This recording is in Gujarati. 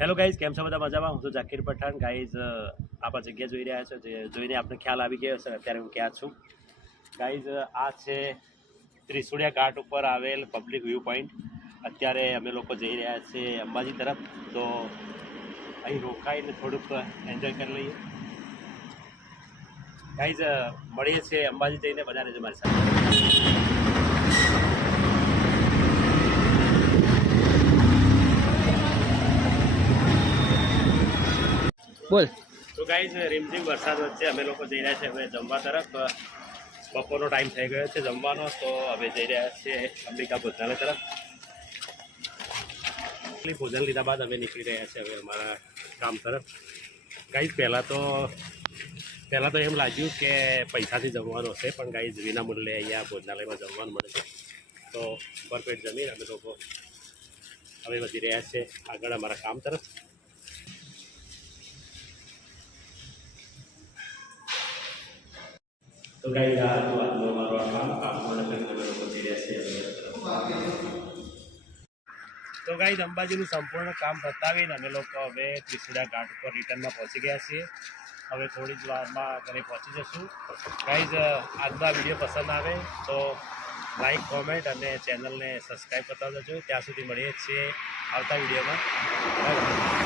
હેલો ગાઈઝ, કેમ છો બધા મજામાં? હું છું ઝાકીર પઠાણ. ગાઈઝ આપ આ જગ્યા જોઈ રહ્યા છો, જે જોઈને આપણે ખ્યાલ આવી ગયો છે અત્યારે હું ક્યાં છું. ગાઈઝ આ છે ત્રિશુળિયા ઘાટ ઉપર આવેલ પબ્લિક વ્યૂ પોઈન્ટ. અત્યારે અમે લોકો જઈ રહ્યા છીએ અંબાજી તરફ, તો અહીં રોકાઈને થોડુંક એન્જોય કરી લઈએ. ગાઈઝ મળીએ છીએ અંબાજી જઈને, બધા રહેજો મારી સાથે. બોલ. તો ગાઈઝ રીમઝીમ વરસાદ વચ્ચે અમે લોકો જઈ રહ્યા છીએ હવે જમવા તરફ. બપોરનો ટાઈમ થઈ ગયો છે જમવાનો, તો અમે જઈ રહ્યા છીએ અંબિકા ભોજનાલય તરફ. ભોજન લીધા બાદ અમે નીકળી રહ્યા છીએ હવે અમારા કામ તરફ. ગાઈઝ પહેલાં તો એમ લાગ્યું કે પૈસાથી જમવાનું હશે, પણ ગાઈઝ વિના મૂલ્યે અહીંયા ભોજનાલયમાં જમવાનું મળે છે. તો ભરપેટ જમીને અમે લોકો હવે વધી રહ્યા છીએ આગળ અમારા કામ તરફ. તો ગાઈઝ આ હતું આજનો અમારો કામ માટે અમે લોકો જઈ રહ્યા છીએ. તો ગાઈઝ અંબાજીનું સંપૂર્ણ કામ પતાવીને અમે લોકો હવે ત્રિશુળિયા ઘાટ ઉપર રિટર્નમાં પહોંચી ગયા છીએ. હવે થોડી જ વારમાં ઘરે પહોંચી જશું. ગાઈઝ આજનો આ વિડીયો પસંદ આવે તો લાઈક, કોમેન્ટ અને ચેનલને સબસ્ક્રાઈબ કરતા જજો. ત્યાં સુધી મળીએ છીએ આવતા વિડીયોમાં.